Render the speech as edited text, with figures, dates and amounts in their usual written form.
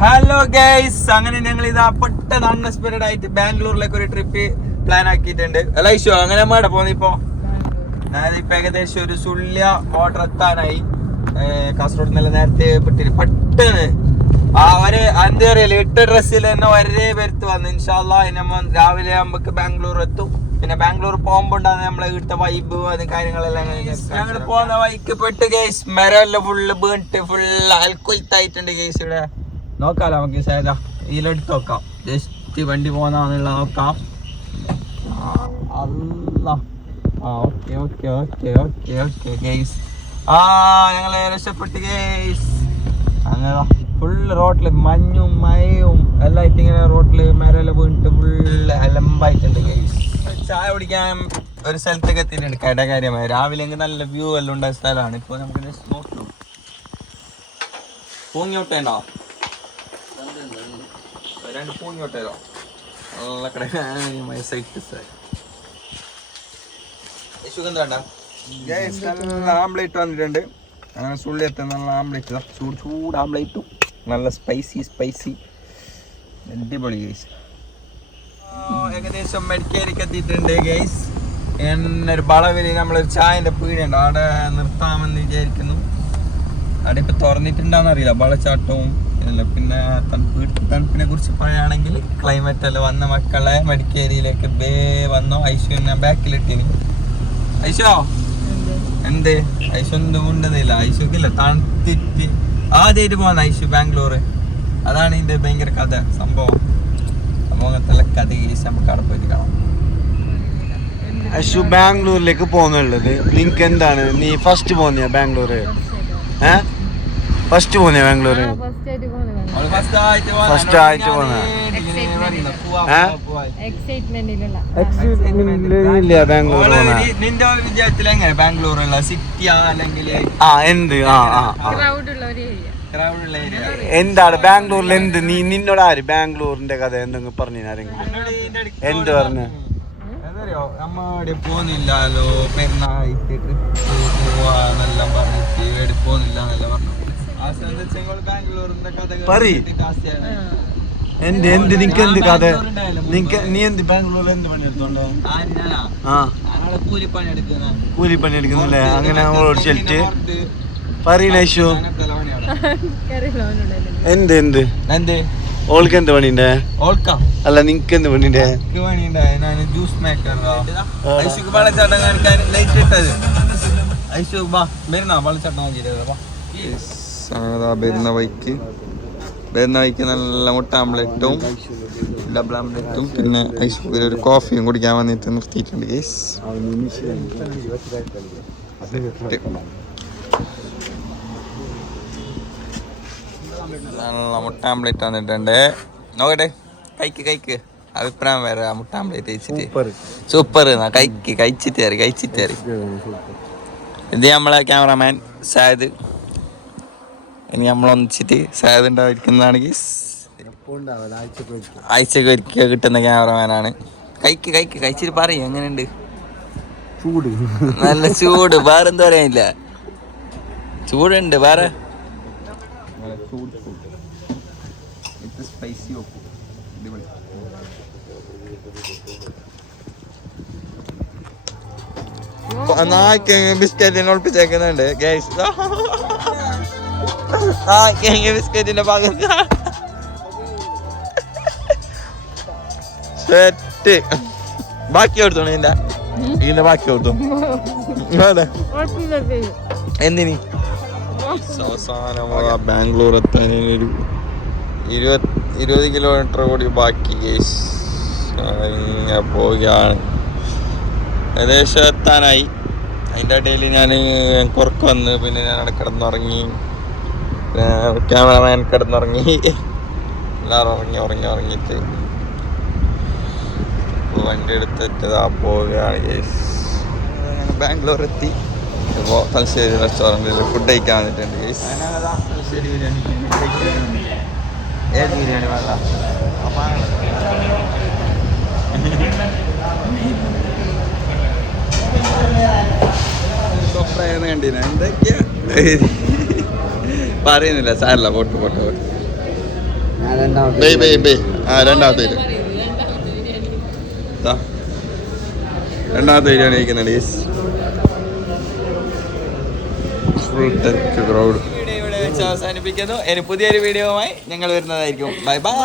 Hello guys, അങ്ങനെ ഞങ്ങൾ ഇതാ പെട്ടെന്ന് അൺഎക്സ്പെക്ടഡ് ആയിട്ട് ബാംഗ്ലൂരിലേക്ക് ഒരു ട്രിപ്പ് പ്ലാൻ ആക്കിയിട്ടുണ്ട്. അല്ല ഇഷു, അങ്ങനെ വേണ്ട പോന്നിപ്പോ ഞാനിപ്പോ ഏകദേശം ഒരു സുള്ളിയ ഓർഡർ എത്താനായി. കാസർഗോഡ് നല്ല നേരത്തെ പെട്ടെന്ന് ഒരു എന്താ പറയല് 8 ഡ്രസ്സിൽ തന്നെ ഒരേ പേരത്ത് വന്നു. ഇൻഷാല്ലാ നമ്മൾ രാവിലെ ആകുമ്പോ ബാംഗ്ലൂർ എത്തും. പിന്നെ ബാംഗ്ലൂർ പോകുമ്പോണ്ടാണ് നമ്മളെ ഇവിടുത്തെ വൈബ് അത് കാര്യങ്ങളെല്ലാം. ഞങ്ങൾ പോകുന്ന വൈക്ക് പെട്ട് ഗൈസ് മരമെല്ലാം ഫുള്ള് വീണിട്ട് ഫുള്ള് അൽക്കുലത്തായിട്ടുണ്ട് ഗൈസ്. ഇവിടെ നോക്കാലോ നമുക്ക് സേതാ ഇതിലെടുത്ത് നോക്കാം. ജസ്റ്റ് വണ്ടി പോകുന്നുള്ള നോക്കാം. ഞങ്ങളെ രക്ഷപ്പെട്ട് ഗൈസ്. അങ്ങനെ ഫുള്ള് റോട്ടില് മഞ്ഞും മഴയും എല്ലാം ആയിട്ട് ഇങ്ങനെ റോട്ടില് മരമെല്ലാം വീണിട്ട് ഫുള്ള് അലമ്പായിട്ടുണ്ട് ഗൈസ്. ചായ കുടിക്കാൻ ഒരു സ്ഥലത്തേക്ക് എത്തിയിട്ടുണ്ട്. കടകാര്യമായി രാവിലെ എങ്കിൽ നല്ല വ്യൂ എല്ലാം ഉണ്ടായ സ്ഥലമാണ്. ഇപ്പൊ നമുക്ക് ജസ്റ്റ് നോക്കാം. പൂങ്ങിയോട്ടേണ്ടോ? രണ്ട് പൂങ്ങിയോട്ടേലോ നല്ല കടകാര്യമായ സൈറ്റ് സുഖം വേണ്ട. നല്ല ആംപ്ലേറ്റ് വന്നിട്ടുണ്ട്. അങ്ങനെ സുള്ളി എത്താൻ നല്ല ആംപ്ലേറ്റ്, ചൂട് ആംപ്ലേറ്റും നല്ല സ്പൈസി അടിപൊളി ഗൈസ്. ഏകദേശം മെഡിക്കേരിക്ക് എത്തിയിട്ടുണ്ട് ഗൈസ്. എന്നൊരു വളവിൽ നമ്മളൊരു ചായൻ്റെ പീടിയുണ്ട്, അവിടെ നിർത്താമെന്ന് വിചാരിക്കുന്നു. അവിടെ ഇപ്പം തുറന്നിട്ടുണ്ടാന്ന് അറിയില്ല. വെള്ളച്ചാട്ടവും പിന്നെ തണുപ്പിനെ കുറിച്ച് പറയുകയാണെങ്കിൽ ക്ലൈമറ്റ് എല്ലാം വന്ന മക്കളെ മെഡിക്കേരിയിലേക്ക് വന്നോ. ഐശു ഞാൻ ബാക്കിലിട്ടിന്. ഐശോ എന്ത് ഐശു ഒന്നും ഉണ്ടെന്നില്ല. ഐശുക്കില്ല തണുത്തിട്ട് ആദ്യമായിട്ട് പോകുന്ന ഐശു ബാംഗ്ലൂർ. അതാണ് ഇതിന്റെ ഭയങ്കര കഥ സംഭവം. സമൂഹത്തിലെ കഥ കേസ് നമുക്ക് അവിടെ പോയിട്ട് കാണാം. ഐശു ബാംഗ്ലൂരിലേക്ക് പോകുന്നുള്ളത് നിനക്ക് എന്താണ്? നീ ഫസ്റ്റ് പോന്നെയാ ബാംഗ്ലൂര്? ഫസ്റ്റ് പോന്നെയാ ബാംഗ്ലൂര്? ഫസ്റ്റ് ആയിട്ട് പോന്ന ബാംഗ്ലൂർ. നിന്റെ വിചാരത്തിൽ എങ്ങനെ ബാംഗ്ലൂറുള്ള സിറ്റിയാ അല്ലെങ്കിൽ എന്ത് എന്താണ് ബാംഗ്ലൂരിൽ എന്ത്? നിന്നോട് ആര് ബാംഗ്ലൂരിന്റെ കഥ എന്തെങ്കിലും പറഞ്ഞു ആരെങ്കിലും? എന്ത് പറഞ്ഞ? നമ്മടെ പോന്നില്ലല്ലോ പെരുന്നായിട്ട് ട്രിപ്പ് പോവാന്നെല്ലാം പറഞ്ഞിട്ട് ഇവിടെ പോന്നില്ല എന്നെല്ലാം പറഞ്ഞു. എന്ത് നിനക്ക് എന്ത് കഥ? നീ എന്ത് ബാംഗ്ലൂരിൽ എന്ത് പണിയെടുത്തോണ്ടോ? കൂലിപ്പണി എടുക്കുന്നില്ലേ? അങ്ങനെ അവളോട് ചെലിട്ട് പറയണ ഐശു എന്ത് ഓൾക്ക് എന്ത് പണിണ്ടേ? അല്ല നിനക്ക് എന്ത് പണിണ്ടേ? Juice maker. ഐശുക്ക് വെള്ളച്ചാട്ടം കാണിക്കാൻ ലൈറ്റ് ഇട്ടത്. ഐശു വരുന്ന വെള്ളച്ചാട്ടം വരുന്ന വഴിക്ക് നല്ല മുട്ട ആംപ്ലേറ്റും ഡബിൾ ആംപ്ലേറ്റും പിന്നെ ഐസ്ക്രീം ഒരു കോഫിയും കുടിക്കാൻ വന്നിട്ട് നിർത്തിയിട്ടുണ്ട് ഗൈസ്. നല്ല മുട്ട ആംപ്ലേറ്റ് വന്നിട്ടുണ്ട്. നോക്കട്ടെ, കഴിക്ക് അഭിപ്രായം വേറെ. മുട്ട ആംപ്ലേറ്റ് കഴിച്ചിട്ട് സൂപ്പർ കഴിച്ചിട്ട് ഇത് നമ്മളെ ക്യാമറാമാൻ സാദ്. ഇനി നമ്മളൊന്നിച്ചിട്ട് സാദ് ഉണ്ടായിരിക്കുന്നതാണെങ്കിൽ ആഴ്ചക്ക് ഒരിക്കൽ കിട്ടുന്ന ക്യാമറമാനാണ്. കഴിച്ചിട്ട് പറയും എങ്ങനെയുണ്ട്? ചൂട്, നല്ല ചൂട്. വേറെ എന്താ പറയാനില്ല, ചൂടുണ്ട് വേറെ. ബിസ്ക്കറ്റിനെ ഒളിപ്പിച്ചേക്കുന്നുണ്ട് ഗൈസ്. ബിസ്ക്കറ്റിന്റെ ഭാഗത്ത് സെറ്റ് ബാക്കി കൊടുത്തോണ ഇതിന്റെ ബാക്കി കൊടുത്തു. എന്തിനി അവസാനം ബാംഗ്ലൂർ എത്താൻ ഒരു 20 കിലോമീറ്റർ കൂടി ബാക്കി ഗൈസ്. പോവുകയാണ്, ഏകദേശം എത്താനായി. അതിൻ്റെ ഇടയിൽ ഞാൻ കുറക്ക് വന്ന് പിന്നെ ഞാൻ അവിടെ കിടന്നുറങ്ങി. ക്യാമറമാൻ കിടന്നുറങ്ങി. എല്ലാവരും ഉറങ്ങിയിട്ട് വണ്ടി എടുത്തിട്ട് പോവുകയാണ് ഗൈസ്. ബാംഗ്ലൂർ എത്തി. ഇപ്പോൾ തലശ്ശേരി റെസ്റ്റോറൻറ്റിൽ ഫുഡ് കഴിക്കാൻ വന്നിട്ടുണ്ട് ഗൈസ്. തലശ്ശേരി ബിരിയാണി. ഏത് ബിരിയാണി വേണ്ട? കണ്ടീന എന്തൊക്കെയാ പറയുന്നില്ല. സാരല്ല, പോട്ട് രണ്ടാമത്തെ ബിരിയാണി കഴിക്കുന്നുണ്ട് ഫുൾ തിരക്ക് ക്രൗഡ്. വീഡിയോ ഇവിടെ വെച്ച് അവസാനിപ്പിക്കുന്നു. ഇനി പുതിയൊരു വീഡിയോയുമായി ഞങ്ങൾ വരുന്നതായിരിക്കും. Bye bye.